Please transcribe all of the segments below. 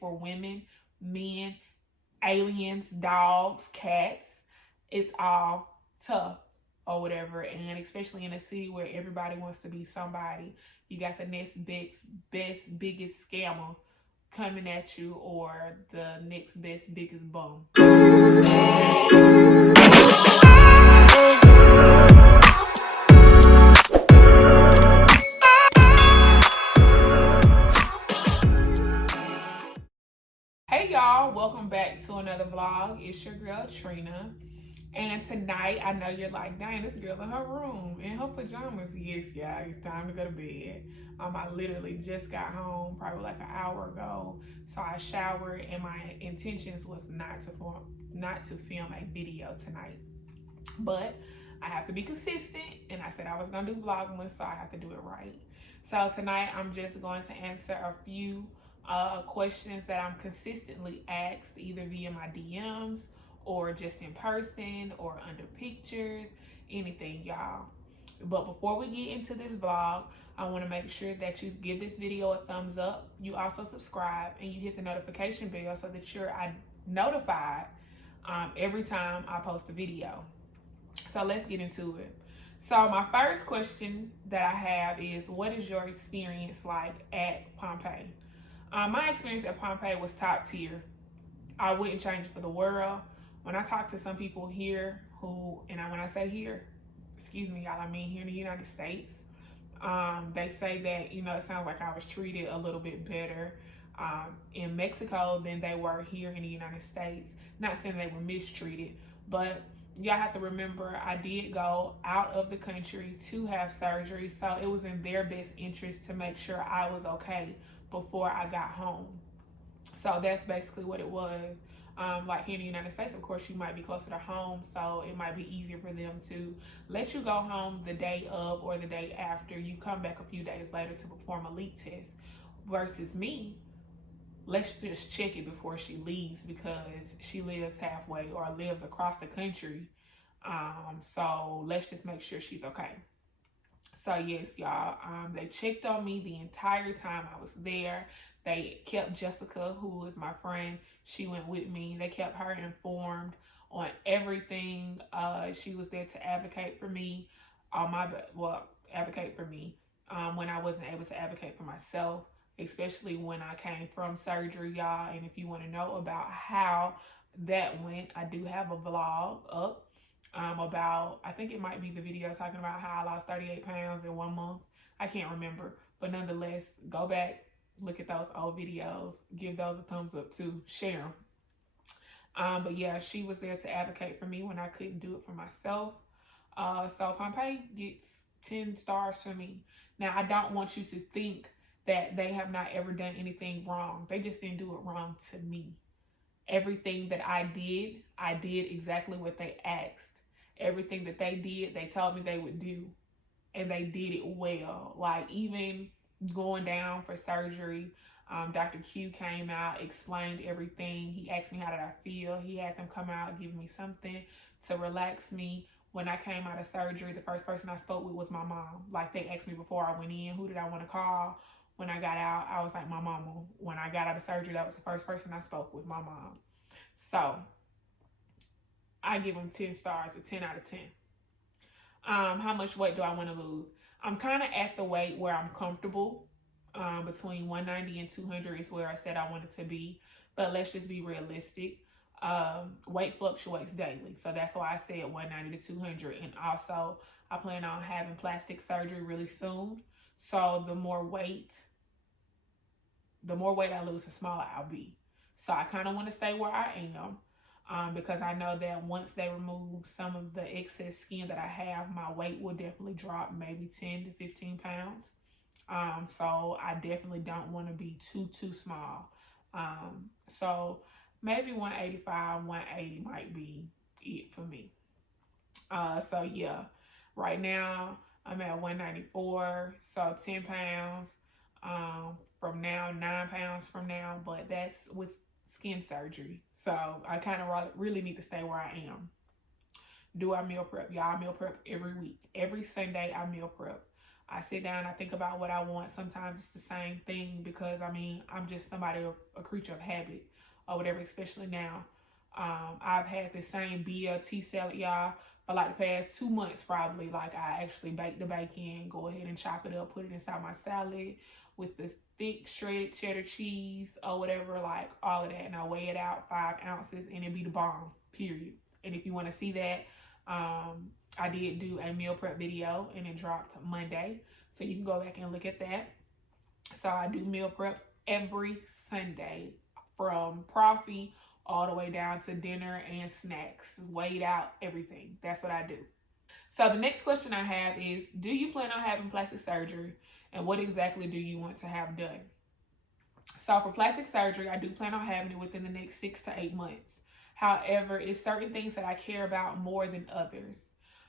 for women, men, aliens, dogs, cats. It's all tough or whatever. And especially in a city where everybody wants to be somebody, you got the next best, biggest scammer coming at you, or the next best, biggest bum. Hey y'all, welcome back to another vlog. It's your girl Trina. And tonight, I know you're like, dang, this girl in her room, in her pajamas. Yes, guys, it's time to go to bed. I literally just got home, probably like an hour ago. So I showered, and my intentions was not to film a video tonight. But I have to be consistent, and I said I was gonna do Vlogmas, so I have to do it right. So tonight, I'm just going to answer a few questions that I'm consistently asked, either via my DMs or just in person or under pictures, anything, y'all. But before we get into this vlog, I want to make sure that you give this video a thumbs up. You also subscribe and you hit the notification bell so that you're notified every time I post a video. So let's get into it. So my first question that I have is, what is your experience like at Pompeii? My experience at Pompeii was top tier. I wouldn't change it for the world. When I talk to some people here when I say here, excuse me, y'all, I mean here in the United States, they say that, it sounds like I was treated a little bit better in Mexico than they were here in the United States. Not saying they were mistreated, but y'all have to remember, I did go out of the country to have surgery, so it was in their best interest to make sure I was okay before I got home. So that's basically what it was. Like here in the United States, of course, you might be closer to home, so it might be easier for them to let you go home the day of or the day after. You come back a few days later to perform a leak test. Versus me, let's just check it before she leaves, because she lives halfway or lives across the country. So let's just make sure she's okay. So yes, y'all, they checked on me the entire time I was there. They kept Jessica, who is my friend, she went with me. They kept her informed on everything. She was there to advocate for me, advocate for me when I wasn't able to advocate for myself, especially when I came from surgery, y'all. And if you want to know about how that went, I do have a vlog up. About, I think it might be the video talking about how I lost 38 pounds in 1 month. I can't remember, but nonetheless, go back, look at those old videos, give those a thumbs up too, share them. But yeah, she was there to advocate for me when I couldn't do it for myself. So Pompeii gets 10 stars for me. Now, I don't want you to think that they have not ever done anything wrong. They just didn't do it wrong to me. Everything that I did exactly what they asked. Everything that they did, they told me they would do. And they did it well. Like, even going down for surgery, Dr. Q came out, explained everything. He asked me how did I feel. He had them come out, give me something to relax me. When I came out of surgery, the first person I spoke with was my mom. Like, they asked me before I went in, who did I want to call? When I got out, I was like, my mama. When I got out of surgery, that was the first person I spoke with, my mom. So I give them 10 stars, a 10 out of 10. How much weight do I want to lose? I'm kind of at the weight where I'm comfortable. Between 190 and 200 is where I said I wanted to be. But let's just be realistic. Weight fluctuates daily. So that's why I said 190 to 200. And also, I plan on having plastic surgery really soon. So the more weight I lose, the smaller I'll be. So I kind of want to stay where I am, because I know that once they remove some of the excess skin that I have, my weight will definitely drop maybe 10 to 15 pounds. So I definitely don't want to be too small. So maybe 185, 180 might be it for me. So yeah, right now I'm at 194, so 10 pounds from now, 9 pounds from now, but that's with skin surgery. So I kind of really need to stay where I am. Do I meal prep? Y'all, I meal prep every week. Every Sunday I meal prep. I sit down, I think about what I want. Sometimes it's the same thing because I mean, I'm just somebody, a creature of habit or whatever, especially now. I've had the same BLT salad, y'all, for like the past 2 months probably. Like I actually bake the bacon, go ahead and chop it up, put it inside my salad with the thick shredded cheddar cheese or whatever, like all of that. And I weigh it out 5 ounces and it be the bomb, period. And if you want to see that, I did do a meal prep video and it dropped Monday. So you can go back and look at that. So I do meal prep every Sunday from coffee all the way down to dinner and snacks, weighed out, everything. That's what I do. So the next question I have is, do you plan on having plastic surgery and what exactly do you want to have done? So for plastic surgery, I do plan on having it within the next 6 to 8 months. However, it's certain things that I care about more than others.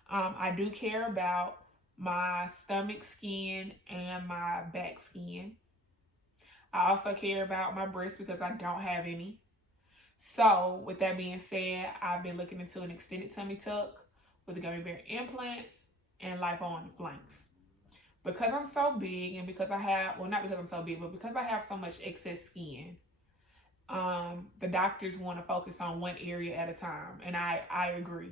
I do care about my stomach skin and my back skin. I also care about my breasts because I don't have any. So with that being said, I've been looking into an extended tummy tuck with the gummy bear implants and lipo on the flanks. Because I'm so big and because I have, well, not because I'm so big, but because I have so much excess skin, the doctors want to focus on one area at a time. And I agree.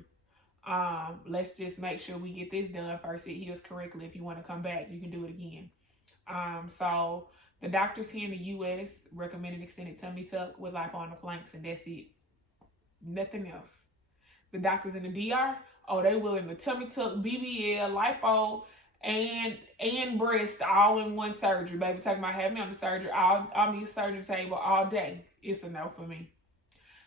Let's just make sure we get this done first. It heals correctly. If you want to come back, you can do it again. So the doctors here in the U.S. recommend an extended tummy tuck with lipo on the flanks, and that's it. Nothing else. The doctors in the DR, oh, they willing to tummy tuck, BBL, lipo, and breast all in one surgery. Baby, talking about having me on the surgery, on the surgery table all day. It's a no for me.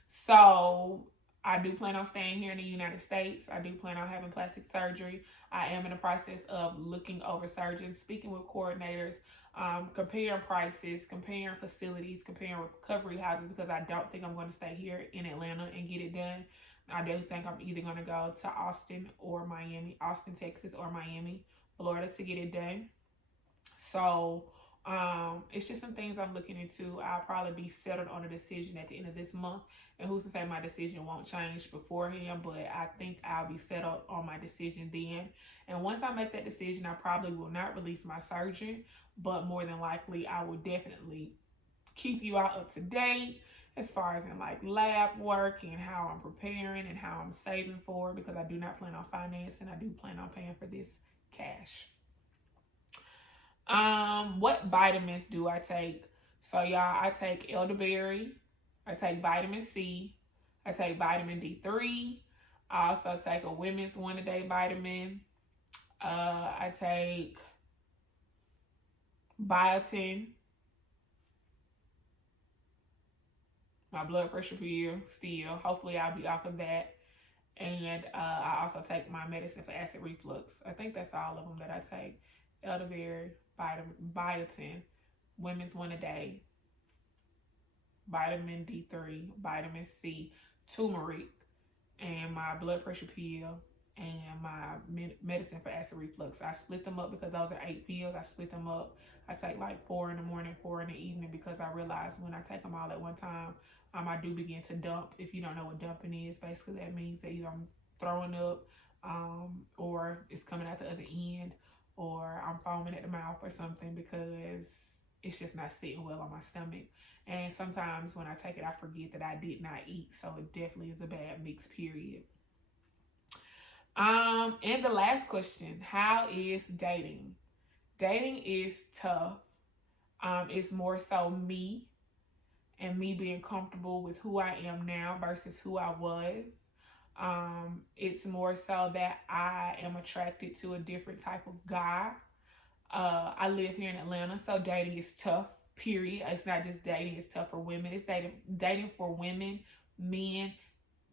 So I do plan on staying here in the United States. I do plan on having plastic surgery. I am in the process of looking over surgeons, speaking with coordinators, comparing prices, comparing facilities, comparing recovery houses, because I don't think I'm going to stay here in Atlanta and get it done. I do think I'm either going to go to Austin or Miami, Austin, Texas, or Miami, Florida to get it done. So it's just some things I'm looking into. I'll probably be settled on a decision at the end of this month, and who's to say my decision won't change beforehand, but I think I'll be settled on my decision then. And once I make that decision, I probably will not release my surgeon, but more than likely I will definitely keep you all up to date as far as in like lab work and how I'm preparing and how I'm saving for it, because I do not plan on financing. I do plan on paying for this cash. What vitamins do I take? So y'all, I take elderberry, I take vitamin C, I take vitamin D3, I also take a women's 1-a-day vitamin, I take biotin, my blood pressure pill still, hopefully I'll be off of that, and I also take my medicine for acid reflux. I think that's all of them that I take: elderberry, biotin, women's 1-a-day, vitamin D3, vitamin C, turmeric, and my blood pressure pill, and my medicine for acid reflux. I split them up because those are 8 pills. I split them up. I take like 4 in the morning, 4 in the evening, because I realize when I take them all at one time, I do begin to dump. If you don't know what dumping is, basically that means that either I'm throwing up, or it's coming out the other end, or I'm foaming at the mouth or something, because it's just not sitting well on my stomach. And sometimes when I take it, I forget that I did not eat. So it definitely is a bad mix, period. And the last question, how is dating? Dating is tough. It's more so me and me being comfortable with who I am now versus who I was. It's more so that I am attracted to a different type of guy. I live here in Atlanta, so dating is tough, period. It's not just dating, it's tough for women. It's dating for women, men,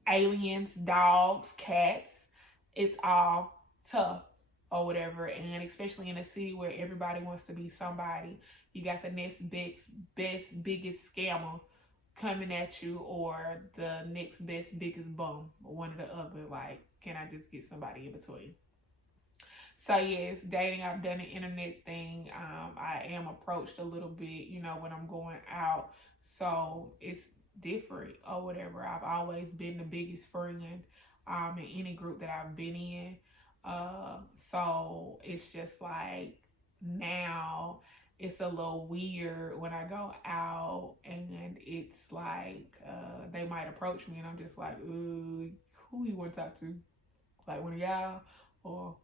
aliens, dogs, cats. It's all tough or whatever. And especially in a city where everybody wants to be somebody. You got the next best, biggest scammer coming at you, or the next best, biggest bum, or one or the other. Like, can I just get somebody in between? So yes, dating, I've done an internet thing. I am approached a little bit, when I'm going out. So it's different or whatever. I've always been the biggest friend in any group that I've been in. So it's just like, now it's a little weird when I go out and it's like they might approach me and I'm just like, who you want to talk to? Like one of y'all? Or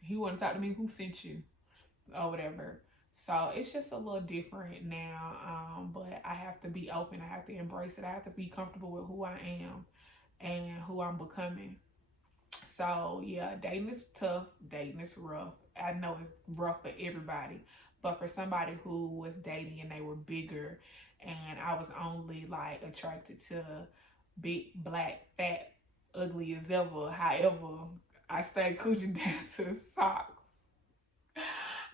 he want to talk to me? Who sent you? Or whatever. So it's just a little different now. But I have to be open. I have to embrace it. I have to be comfortable with who I am and who I'm becoming. So yeah, dating is tough. Dating is rough. I know it's rough for everybody, but for somebody who was dating and they were bigger, and I was only like attracted to big, black, fat, ugly as ever. However, I stayed cooching down to the socks.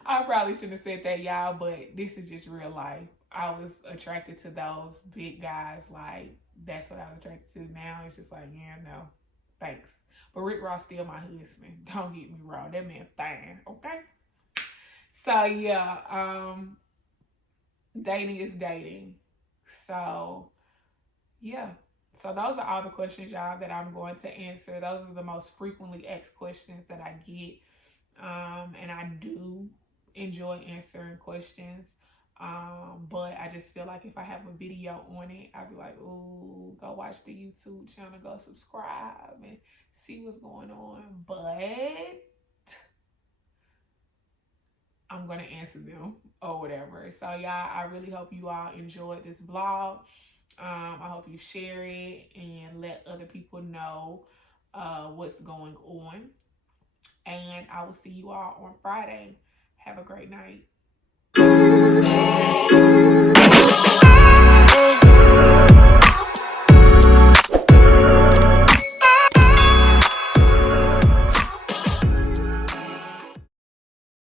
I probably shouldn't have said that, y'all, but this is just real life. I was attracted to those big guys. Like, that's what I was attracted to. Now it's just like, yeah, no, thanks. But Rick Ross still my husband. Don't get me wrong. That man fine, okay? So, yeah, dating is dating. So, yeah. So those are all the questions, y'all, that I'm going to answer. Those are the most frequently asked questions that I get. And I do enjoy answering questions. But I just feel like if I have a video on it, I'd be like, ooh, go watch the YouTube channel, go subscribe and see what's going on. But I'm going to answer them or whatever. So, y'all, I really hope you all enjoyed this vlog. I hope you share it and let other people know what's going on. And I will see you all on Friday. Have a great night.